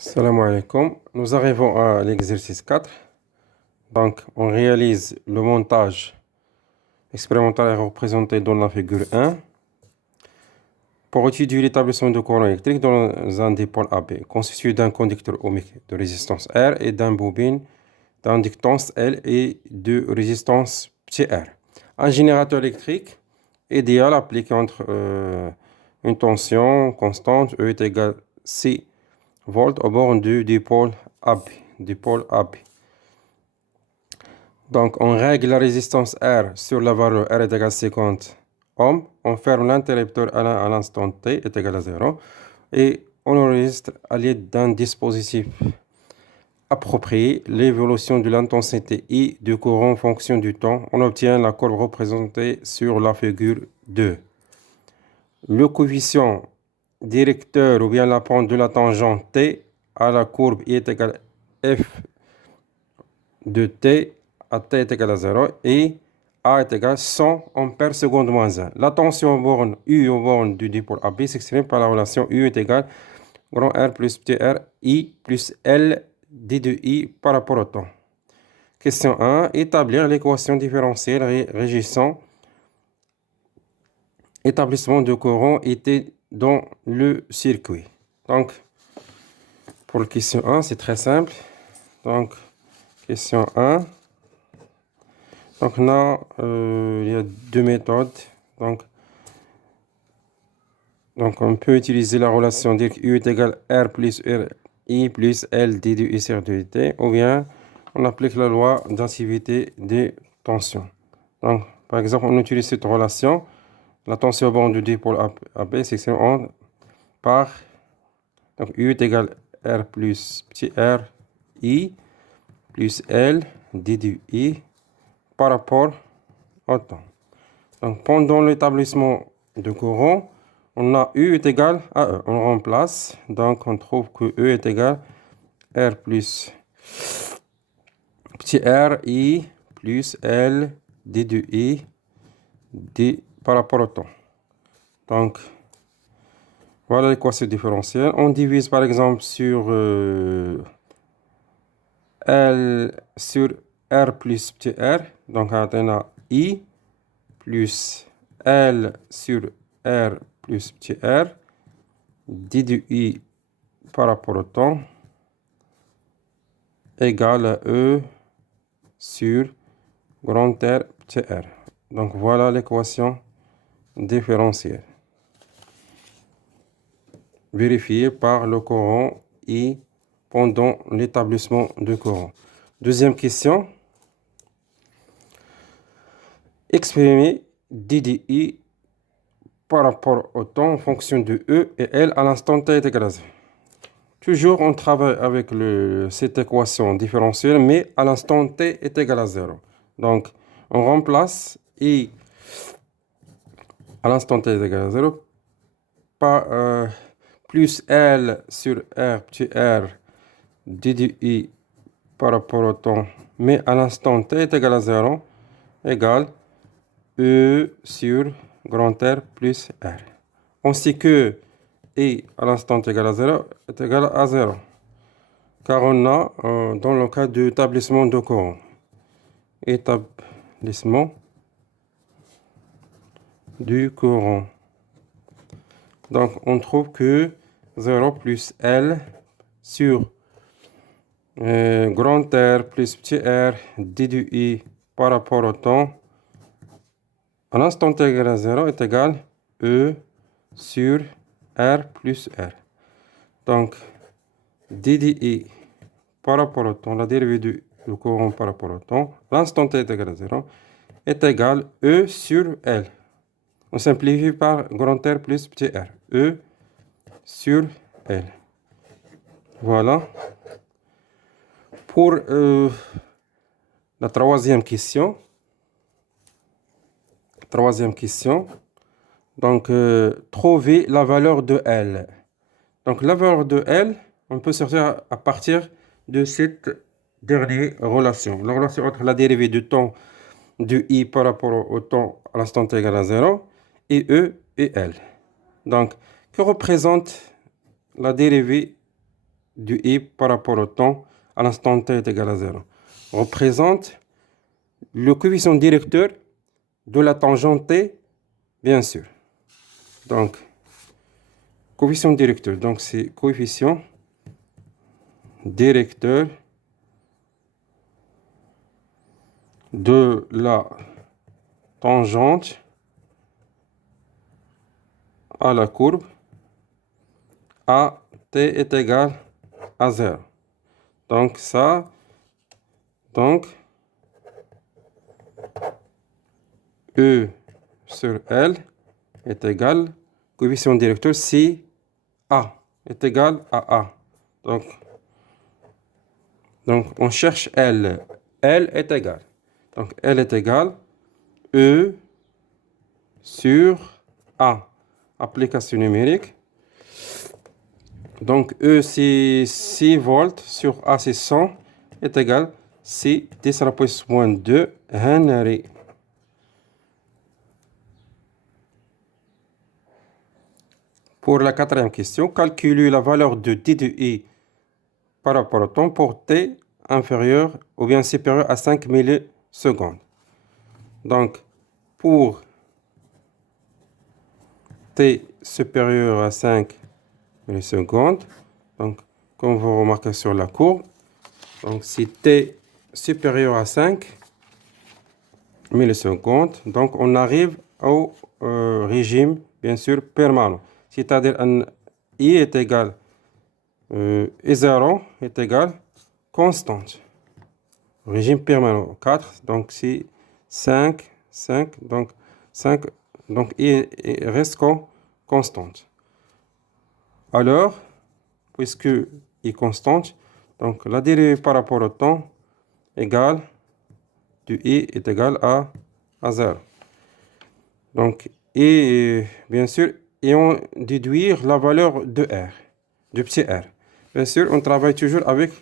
Salam alaikum. Nous arrivons à l'exercice 4. Donc, on réalise le montage expérimental représenté dans la figure 1 pour étudier l'établissement de courant électrique dans un dipôle AB constitué d'un conducteur ohmique de résistance R et d'un bobine d'inductance L et de résistance petit r. Un générateur électrique idéal appliqué entre une tension constante E est égale C volts au bord du dipôle AB. Donc, on règle la résistance R sur la valeur R est égale 50 ohms. On ferme l'interrupteur à l'instant T est égal à 0. Et on enregistre à l'aide d'un dispositif approprié l'évolution de l'intensité I du courant en fonction du temps. On obtient la courbe représentée sur la figure 2. Le coefficient directeur ou bien la pente de la tangente T à la courbe I est égal à F de T à T est égal à 0 et A est égal à 100 ampères seconde moins 1. La tension aux bornes U aux bornes du dipôle AB s'exprime par la relation U est égal à grand R plus petit r I plus L d de I par rapport au temps. Question 1. Établir l'équation différentielle régissant établissement de courant était dans le circuit. Donc, pour la question 1, c'est très simple. Donc, question 1. Donc, là, il y a deux méthodes. Donc, on peut utiliser la relation dire que U est égal à R plus R I plus L d de I sur dt. Ou bien, on applique la loi d'activité des tensions. Donc, par exemple, on utilise cette relation. La tension au bord du dipôle AB s'exprime par donc U est égal à R plus petit r I plus L d de I par rapport au temps. Donc, pendant l'établissement de courant, on a U est égal à E. On remplace, donc on trouve que E est égal à R plus petit r I plus L d de I d par rapport au temps. Donc, voilà l'équation différentielle. On divise par exemple sur L sur R plus petit r. Donc, on a I plus L sur R plus petit r d de I par rapport au temps égale à E sur grand R petit r. Donc, voilà l'équation différentielle vérifiée par le courant I pendant l'établissement de courant. Deuxième question. Exprimer DDI par rapport au temps en fonction de E et L à l'instant T est égal à 0. Toujours, on travaille avec cette équation différentielle, mais à l'instant T est égal à 0. Donc, on remplace I à l'instant T est égal à 0 par plus L sur R petit r d de I par rapport au temps, mais à l'instant T est égal à 0, égale E sur grand R plus R. On sait que I à l'instant T égale à 0 est égal à 0, car on a, dans le cas de établissement de courant, établissement du courant. Donc, on trouve que 0 plus L sur grand R plus petit r d de I par rapport au temps à l'instant T égale à 0 est égal à E sur R plus R. Donc, d de I par rapport au temps, la dérivée du courant par rapport au temps, l'instant T est égal à 0, est égal à E sur L. On simplifie par grand R plus petit r. E sur L. Voilà. Pour la troisième question. Donc, trouver la valeur de L. Donc, la valeur de L, on peut sortir à partir de cette dernière relation. La relation entre la dérivée du temps de I par rapport au temps à l'instant T égale à 0 et E et L. Donc, que représente la dérivée du I par rapport au temps à l'instant t est égal à 0 représente le coefficient directeur de la tangente t, bien sûr. Donc, coefficient directeur, donc c'est coefficient directeur de la tangente à la courbe à t est égal à 0. Donc ça, donc E sur L est égal, coefficient directeur si A est égal à A. Donc on cherche L. L est égal. Donc L est égal E sur A. Application numérique. Donc E c'est 6 volts sur A c'est 100 est égal 6 10 à la puissance moins 2 Henry. Pour la quatrième question, calculez la valeur de d de i par rapport au temps pour t inférieur ou bien supérieur à 5 millisecondes. Donc, pour t supérieur à 5 millisecondes, donc, comme vous remarquez sur la courbe, donc si t supérieur à 5 millisecondes, donc on arrive au régime, bien sûr, permanent. C'est-à-dire un i est égal et 0 est égal constante. Régime permanent 4, donc c'est 5, donc 5, donc i reste constante. Alors, puisque i est constante, donc la dérivée par rapport au temps égale du i est égal à 0. Donc, et bien sûr, et on déduire la valeur de r, du petit r. Bien sûr, on travaille toujours avec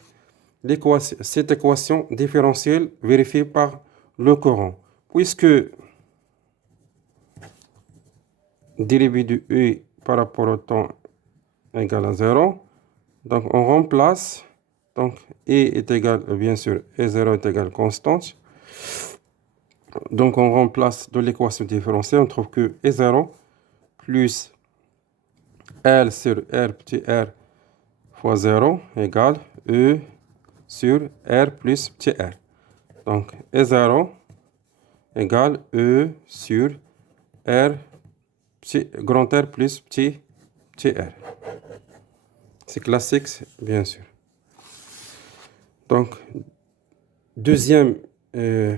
cette équation différentielle vérifiée par le courant. Puisque dérivé de e par rapport au temps égal à 0, donc on remplace, donc e est égal, bien sûr, e0 est égal constante. Donc on remplace de l'équation différentielle, on trouve que e0 plus L sur R petit r fois 0 égale E sur R plus petit r. Donc E0 égale E sur R grand R plus petit r. C'est classique, bien sûr. Donc, deuxième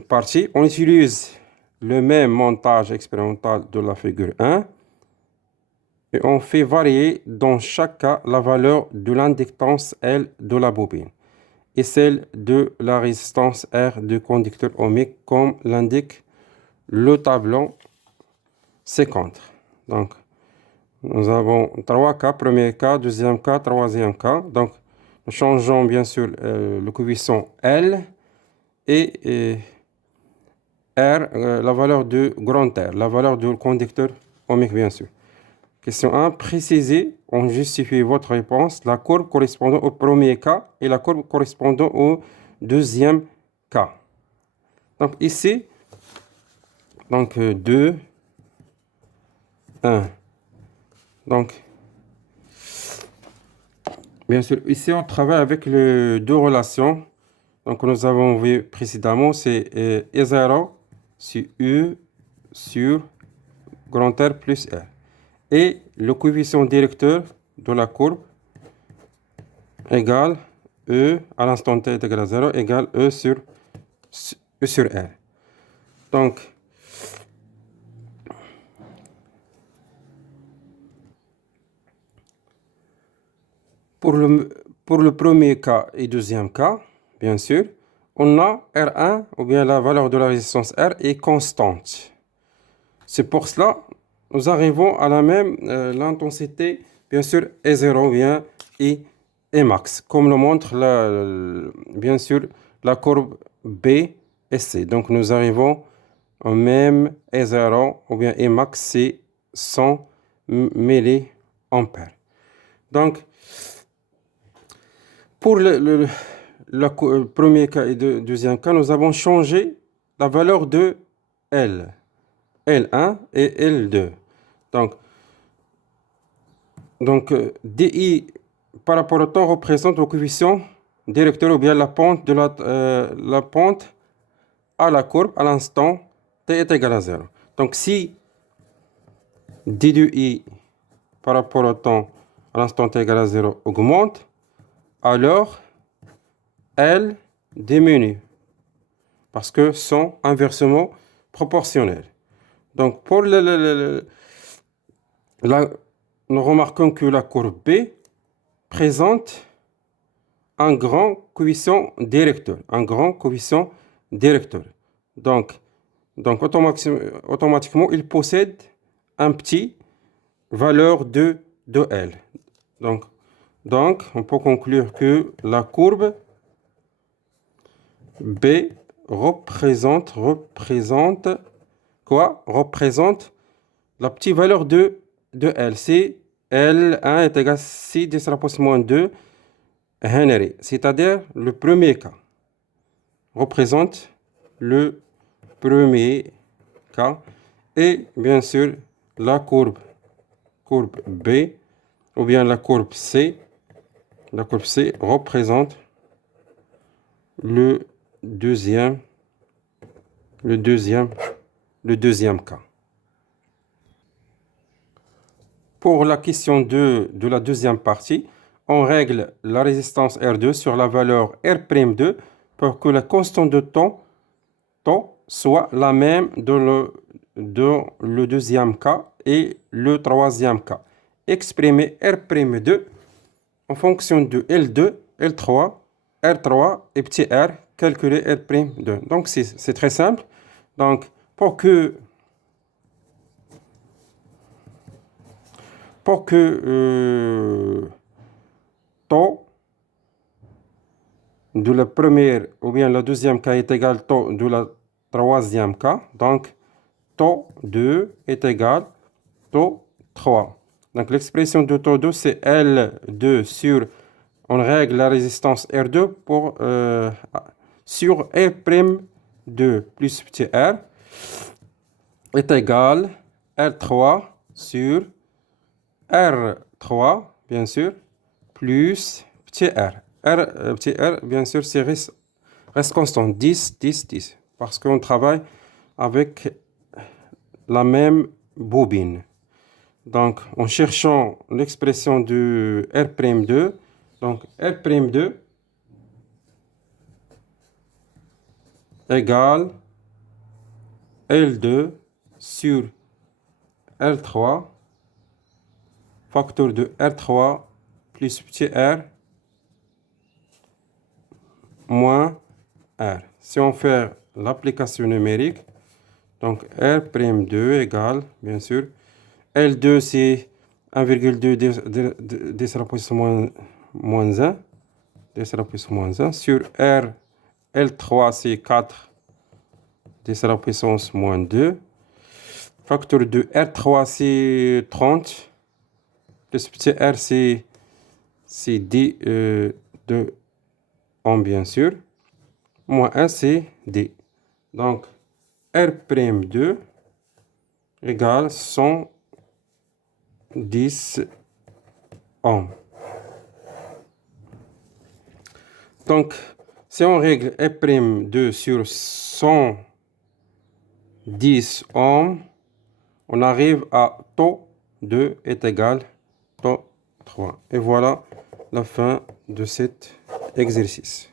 partie, on utilise le même montage expérimental de la figure 1. Et on fait varier dans chaque cas la valeur de l'inductance L de la bobine et celle de la résistance R du conducteur ohmique comme l'indique le tableau ci-contre. Donc, nous avons trois cas, premier cas, deuxième cas, troisième cas. Donc, nous changeons bien sûr le coefficient L et R, la valeur de grand R, la valeur du conducteur ohmique bien sûr. Question 1. Précisez, on justifie votre réponse, la courbe correspondant au premier cas et la courbe correspondant au deuxième cas. Donc ici, donc 2, 1. Donc, bien sûr, ici on travaille avec les deux relations. Donc nous avons vu précédemment, c'est E0 sur U sur grand R plus R. Et le coefficient directeur de la courbe égale E à l'instant t est égal à 0 égale E sur R. Donc, pour le premier cas et deuxième cas, bien sûr, on a R1 ou bien la valeur de la résistance R est constante. C'est pour cela nous arrivons à la même l'intensité, bien sûr, E0 bien et max, comme le montre bien sûr la courbe B et C. Donc nous arrivons au même E0 ou bien E max, c'est 100 milliampères. Donc Pour le premier cas et le deuxième cas, nous avons changé la valeur de L. L1 et L2. DI par rapport au temps représente le coefficient directeur ou bien la pente de la pente à la courbe à l'instant t est égal à 0. Donc si d de i par rapport au temps à l'instant t égal à 0 augmente, alors L diminue parce que sont inversement proportionnels. Donc pour nous remarquons que la courbe B présente un grand coefficient directeur. Un grand coefficient directeur. Donc automatiquement, il possède un petit valeur de L. Donc, on peut conclure que la courbe B représente quoi? Représente la petite valeur de L. Si L1 est égal à 6 10 à la puissance moins 2 Henry, c'est-à-dire le premier cas, représente le premier cas. Et bien sûr, la courbe B, ou bien la courbe C représente le deuxième cas. Pour la question de la deuxième partie, on règle la résistance R2 sur la valeur R'2 pour que la constante de temps soit la même dans le deuxième cas et le troisième cas. Exprimer R'2 en fonction de L2, L3, R3 et petit r, calculer R'2. Donc c'est très simple. Donc pour que taux de la première ou bien la deuxième cas est égal taux de la troisième cas, donc taux 2 est égal taux 3. Donc l'expression de taux 2, c'est L2 sur, on règle la résistance R2 sur R'2 plus petit r est égal R3 sur R3, bien sûr, plus petit r. Petit r, bien sûr, c'est reste constant, 10, 10, 10, parce qu'on travaille avec la même bobine. Donc, en cherchant l'expression de R'2, donc R'2 égale L2 sur R3, facteur de R3 plus petit r moins R. Si on fait l'application numérique, donc R'2 égale, bien sûr, L2 c'est 1,2 10 à la puissance moins 1, 10 à la puissance moins 1, sur R, L3 c'est 4 10 à la puissance moins 2, facteur de R3 c'est 30, le petit r c'est 10 de ohm bien sûr, moins 1 c'est D. Donc R'2 égale 110 ohms. Donc, si on règle R'2 sur 110 ohms, on arrive à taux 2 est égal taux 3. Et voilà la fin de cet exercice.